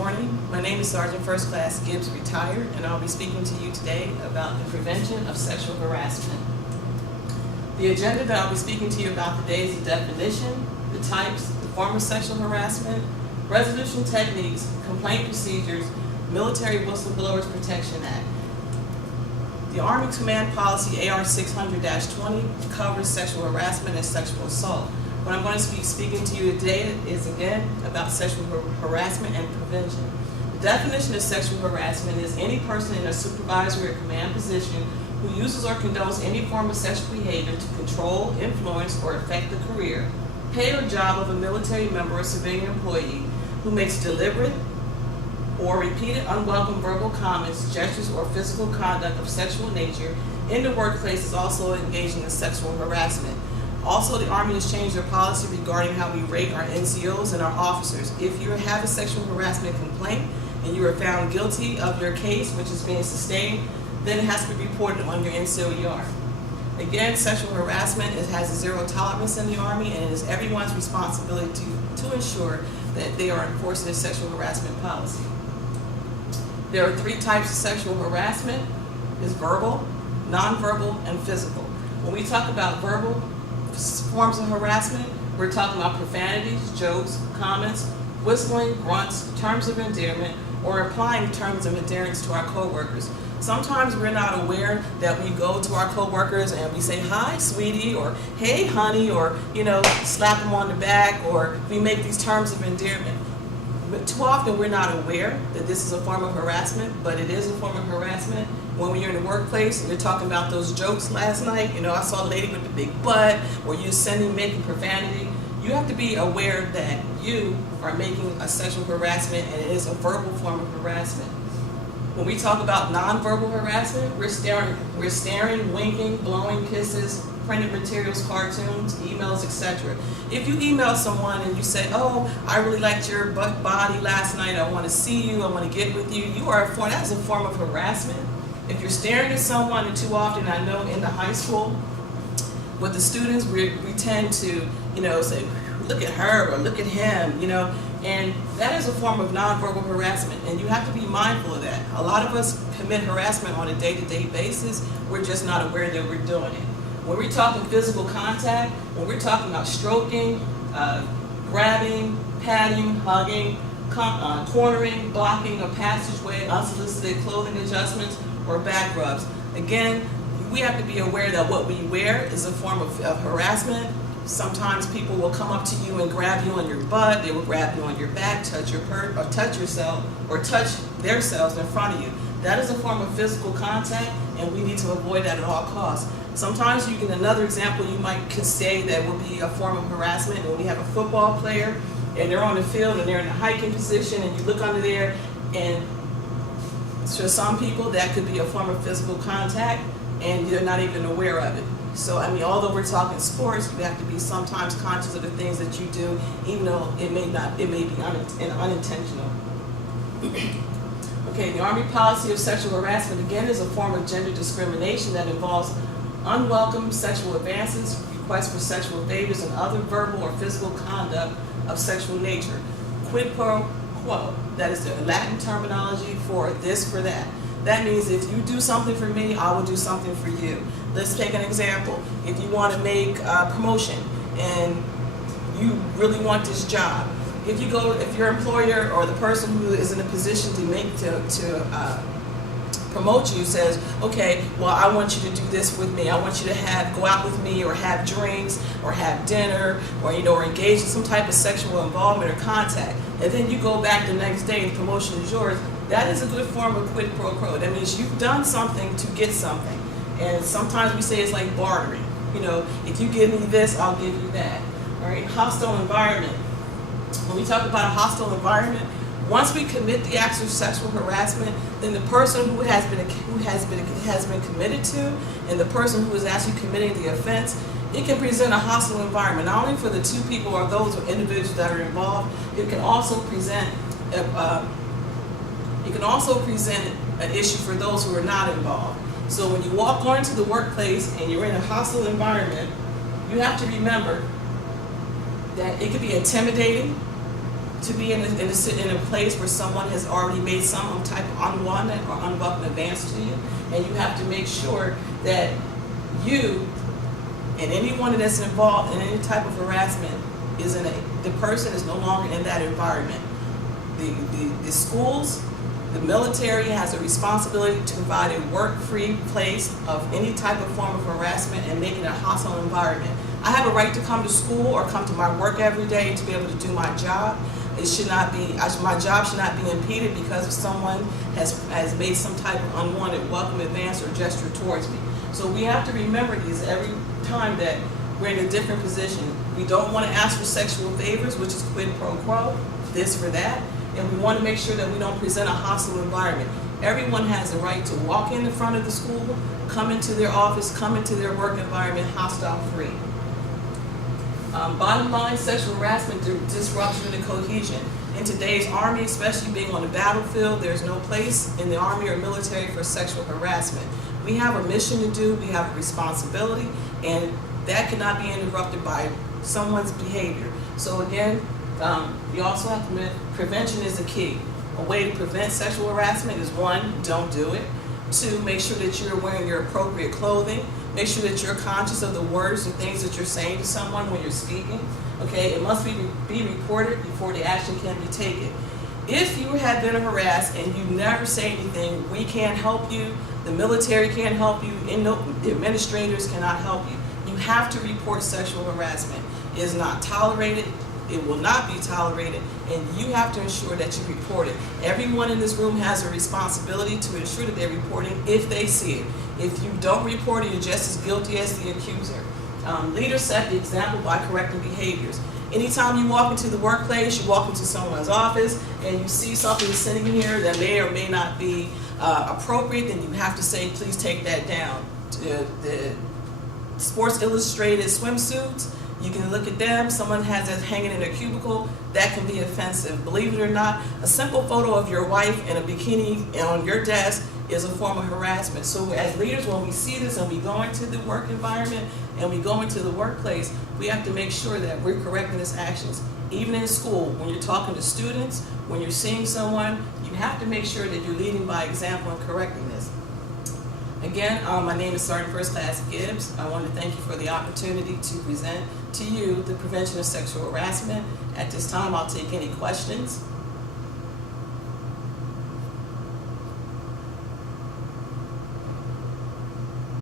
morning. My name is Sergeant First Class Gibbs, retired, and I'll be speaking to you today about the prevention of sexual harassment. The agenda that I'll be speaking to you about today is the definition, the types, the form of sexual harassment, resolution techniques, complaint procedures, Military Whistleblowers Protection Act. The Army Command Policy AR 600-20 covers sexual harassment and sexual assault. What I'm going to be speaking to you today is again about sexual harassment and prevention. The definition of sexual harassment is any person in a supervisory or command position who uses or condones any form of sexual behavior to control, influence, or affect the career, pay, or job of a military member or civilian employee who makes deliberate or repeated unwelcome verbal comments, gestures, or physical conduct of sexual nature in the workplace is also engaging in sexual harassment. Also, the Army has changed their policy regarding how we rate our NCOs and our officers. If you have a sexual harassment complaint and you are found guilty of your case, which is being sustained, then it has to be reported on your NCO-ER. Again, sexual harassment has a zero tolerance in the Army, and it is everyone's responsibility to ensure that they are enforcing the sexual harassment policy. There are three types of sexual harassment: is verbal, nonverbal, and physical. When we talk about verbal forms of harassment, we're talking about profanities, jokes, comments, whistling, grunts, terms of endearment, or applying terms of endearment to our coworkers. Sometimes we're not aware that we go to our coworkers and we say, "Hi, sweetie," or "Hey, honey," or slap them on the back, or we make these terms of endearment. But too often we're not aware that this is a form of harassment, but it is a form of harassment. When you're in the workplace and you're talking about those jokes last night, I saw a lady with the big butt, or you're making profanity, you have to be aware that you are making a sexual harassment, and it is a verbal form of harassment. When we talk about nonverbal harassment, we're staring, winking, blowing kisses, printed materials, cartoons, emails, etc. If you email someone and you say, "Oh, I really liked your butt body last night, I want to see you, I want to get with you," that's a form of harassment. If you're staring at someone, and too often, I know in the high school, with the students, we tend to, say, "Look at her," or "Look at him," and that is a form of nonverbal harassment, and you have to be mindful of that. A lot of us commit harassment on a day-to-day basis. We're just not aware that we're doing it. When we're talking physical contact, when we're talking about stroking, grabbing, patting, hugging, cornering, blocking a passageway, unsolicited clothing adjustments, or back rubs, again, we have to be aware that what we wear is a form of harassment. Sometimes people will come up to you and grab you on your butt, they will grab you on your back, touch your purse, or touch yourself, or touch themselves in front of you. That is a form of physical contact, and we need to avoid that at all costs. Sometimes another example you might say that would be a form of harassment when you have a football player and they're on the field and they're in a hiking position, and you look under there, and for some people that could be a form of physical contact and you're not even aware of it. So although we're talking sports, you have to be sometimes conscious of the things that you do, even though it may be unintentional. Okay, the Army policy of sexual harassment again is a form of gender discrimination that involves unwelcome sexual advances, requests for sexual favors, and other verbal or physical conduct of sexual nature. Quid pro quo, that is the Latin terminology for this, for that. That means if you do something for me, I will do something for you. Let's take an example. If you want to make a promotion and you really want this job, if your employer or the person who is in a position to promote you says, "Okay, well, I want you to do this with me. I want you to go out with me, or have drinks, or have dinner, or or engage in some type of sexual involvement or contact," and then you go back the next day and the promotion is yours, that is a good form of quid pro quo. That means you've done something to get something. And sometimes we say it's like bartering. If you give me this, I'll give you that. All right, hostile environment. When we talk about a hostile environment, once we commit the acts of sexual harassment, then the person who has been committed to, and the person who is actually committing the offense, it can present a hostile environment, not only for the two people or those individuals that are involved. It can also present an issue for those who are not involved. So when you walk onto the workplace and you're in a hostile environment, you have to remember that it could be intimidating, to be in a place where someone has already made some type of unwanted or unwelcome advance to you, and you have to make sure that you and anyone that's involved in any type of harassment the person is no longer in that environment. The schools, the military has a responsibility to provide a work-free place of any type of form of harassment and make it a hostile environment. I have a right to come to school or come to my work every day to be able to do my job. It should not be, my job should not be impeded because of someone has made some type of unwanted welcome advance or gesture towards me. So we have to remember these every time that we're in a different position. We don't want to ask for sexual favors, which is quid pro quo, this for that, and we want to make sure that we don't present a hostile environment. Everyone has the right to walk in the front of the school, come into their office, come into their work environment hostile-free. Bottom line, sexual harassment disruption and cohesion. In today's Army, especially being on the battlefield, there's no place in the Army or military for sexual harassment. We have a mission to do, we have a responsibility, and that cannot be interrupted by someone's behavior. So again, we also have to admit, prevention is the key. A way to prevent sexual harassment is 1, don't do it. 2, make sure that you're wearing your appropriate clothing. Make sure that you're conscious of the words and things that you're saying to someone when you're speaking. Okay, it must be reported before the action can be taken. If you have been harassed and you never say anything, we can't help you, the military can't help you, the administrators cannot help you. You have to report sexual harassment. It is not tolerated, it will not be tolerated, and you have to ensure that you report it. Everyone in this room has a responsibility to ensure that they're reporting if they see it. If you don't report it, you're just as guilty as the accuser. Leaders set the example by correcting behaviors. Anytime you walk into the workplace, you walk into someone's office, and you see something sitting here that may or may not be appropriate, then you have to say, please take that down. The Sports Illustrated swimsuits, you can look at them, someone has it hanging in a cubicle, that can be offensive. Believe it or not, a simple photo of your wife in a bikini on your desk is a form of harassment. So as leaders, when we see this and we go into the work environment and we go into the workplace, we have to make sure that we're correcting these actions. Even in school, when you're talking to students, when you're seeing someone, you have to make sure that you're leading by example and correcting this. Again, my name is Sergeant First Class Gibbs. I want to thank you for the opportunity to present to you the prevention of sexual harassment. At this time, I'll take any questions.